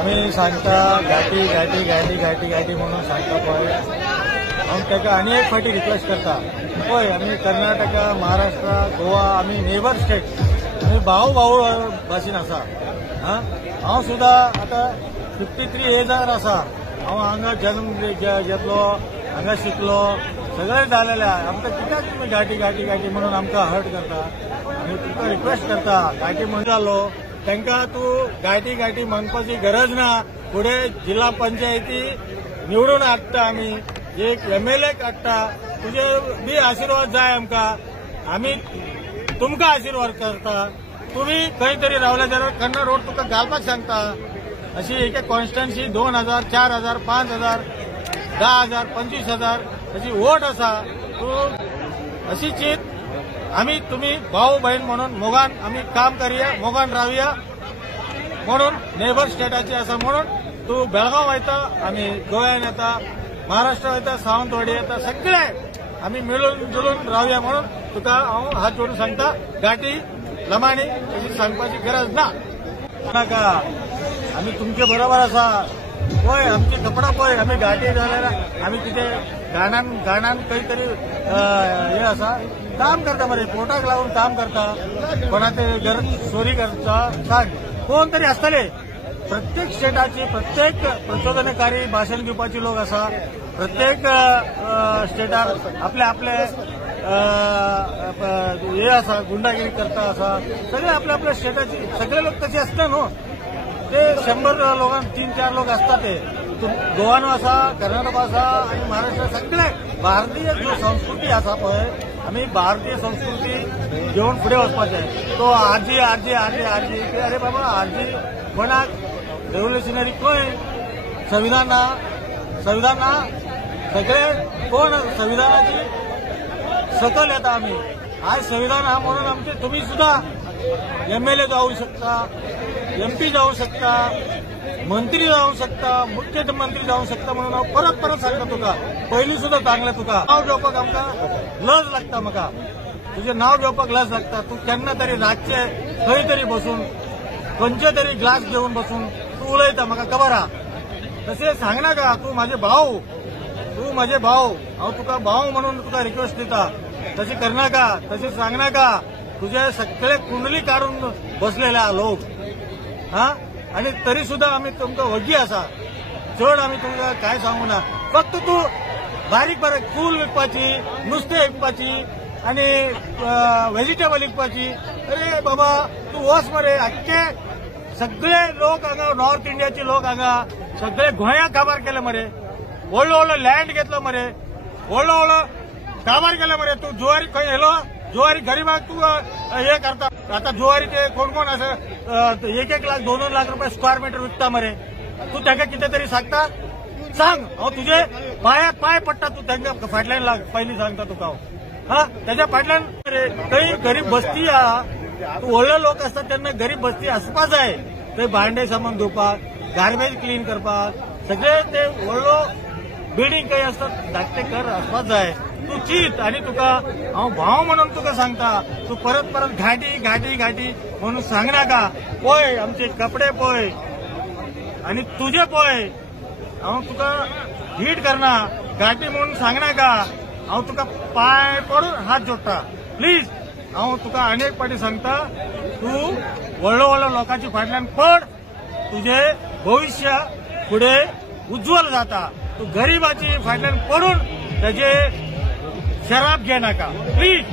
आम्ही सांगता घाटी घाटी घाटी घाटी घाटी म्हणून सांगता पळय हांव ताका आनी एक फावटी रिक्वेस्ट करता पळय आमी कर्नाटका महाराष्ट्र गोवा आमी नेबर स्टेट आमी भाऊ भाऊ भाशेन आसा हांव सुद्दां आतां 53 एजार आसा हांव हांगा जन्म घेतलो हांगा शिकलो सगळें जालेलें आमकां कित्याक तुमी घाटी घाटी घाटी म्हणून आमकां हर्ट करता आमी तुमकां रिक्वेस्ट करता घाटी म्हणून जालो तांकां तूं घाटी घाटी म्हणपाची गरज ना फुडें जिल्हा पंचायती निवडून हाडटा आमी एक MLA हाडटा तुजे बी आशिर्वाद जाय आमकां आमी तुमकां आशिर्वाद करता तुम्ही खंय तरी रावल्या जाल्यार कन्नड रोड तुका घालपाक सांगता अशी एक एक कॉन्स्टिट्युएन्सी 2000 4000 5000 10,000 25,000 अशी वोट आसा तूं अशी चित आमी तुम्ही भाऊ बहीण म्हणून मोगान आमी काम करया मोगान रावया म्हणून नेबर स्टेटाची आसा म्हणून तूं बेळगांव वयता आमी गोंयान येता महाराष्ट्र वयता सावंतवाडी येता सगळे आमी मिळून जुळून रावया म्हणून तुका हांव हात जोडून सांगता घाटी लमाणी अशी सांगपाची गरज ना नाका आमी तुमचे बरोबर आसा पळय आमची कपडा पळय आमी घाटी जाल्यार आमी कितें गाणान खंय तरी हे आसा काम करता मरे पोटाक लागून काम करता कोणाचे घर चोरी करता सांग कोण तरी आसतले प्रत्येक स्टेटाची प्रत्येक प्रचोदनकारी भाषण घेवपाची लोक आसा प्रत्येक स्टेटाक आपले आपले हे आसा गुंडागिरी करता आसा सगळे आपल्या आपल्या स्टेटाची सगळे लोक तसे असता न्हू ते 100 लोकांक 3-4 लोक असतात ते गोवानो आसा कर्नाटक आसा आणि महाराष्ट्र सगळे भारतीय जो संस्कृती आसा पळय आमी भारतीय संस्कृती घेवन फुडें वचपाचें तो आरजी आरजी आरजी आरजी अरे बाबा आरजी कोणाक रेव्होल्युशनरी खंय संविधान ना सगळे कोण संविधानाची सकल येता आमी आज संविधान हा म्हणून आमचे तुम्ही सुद्धा MLA जाऊ शकता MP जाऊ शकता मंत्री जाऊ शकता मुख्यमंत्री जाऊ शकता म्हणून हांव परत सांगता तुका पयलीं सुद्धा सांगलें तुका नांव घेवपाक आमकां लज लागता म्हाका तुजें नांव घेवपाक लज लागता तूं केन्ना तरी रातचे खंय तरी बसून खंयचे तरी ग्लास घेवन बसून तूं उलयता म्हाका खबर आहा तशें सांगनाका तूं म्हाजे भाव हांव तुका भाव म्हणून तुका रिक्वेस्ट दिता तशें करनाका तशें सांगनाका तुझे सगळे कुंडली काढून बसलेले लोक आणि तरी सुद्धा आम्ही तुमकां वगी आसा चड आम्ही तुमकां काय सांगू ना फक्त तूं बारीक फूल विकपाची नुस्तें विकपाची आणि व्हेजिटेबल विकपाची अरे बाबा तूं वच मरे आख्खे सगळे लोक हांगा नॉर्थ इंडियाचे लोक हांगा सगळे गोंयाक काबार केले मरे व्हडलो लँड घेतलो मरे व्हडलो काबार केले मरे तूं जुवारी खंय येलो जुवारी गरीबाक तू हे करता आता जुवारीचे कोण कोण असं 1-1 लाख 2-2 लाख रुपये स्क्वेअर मीटर विकता मरे तू ताका कितें तरी सांगता सांग हांव तुजे पाय पडटा तू तांकां फाटल्यान लाग पयलीं सांगता तुका हांव ताच्या फाटल्यान थंय गरीब बस्ती आहा तूं व्हडले लोक आसता तेन्ना गरीब बस्ती आसपा जाय थंय भांडे सामान धुवपाक गार्बेज क्लीन करपाक सगळे ते व्हडलो बिल्डिंग काही असतात धाकटे घर आसपाक जाय तू चित आणि तुका हांव भाव म्हणून तुका सांगता तू परत घाटी घाटी घाटी म्हणून सांगनाका पळय आमचे कपडे पळय आणि तुझे पळय हांव तुका हीट करना घाटी म्हणून सांगनाका हांव तुका पाय पडून हात जोडटा प्लीज हांव तुका अनेक फावटी सांगता तूं व्हडलो लोकांची फाटल्यान पड तुझे भविष्य फुडें उज्ज्वल जाता तू गरीबाची फाटल्यान पडून ताजे शराब घे नाका प्लीज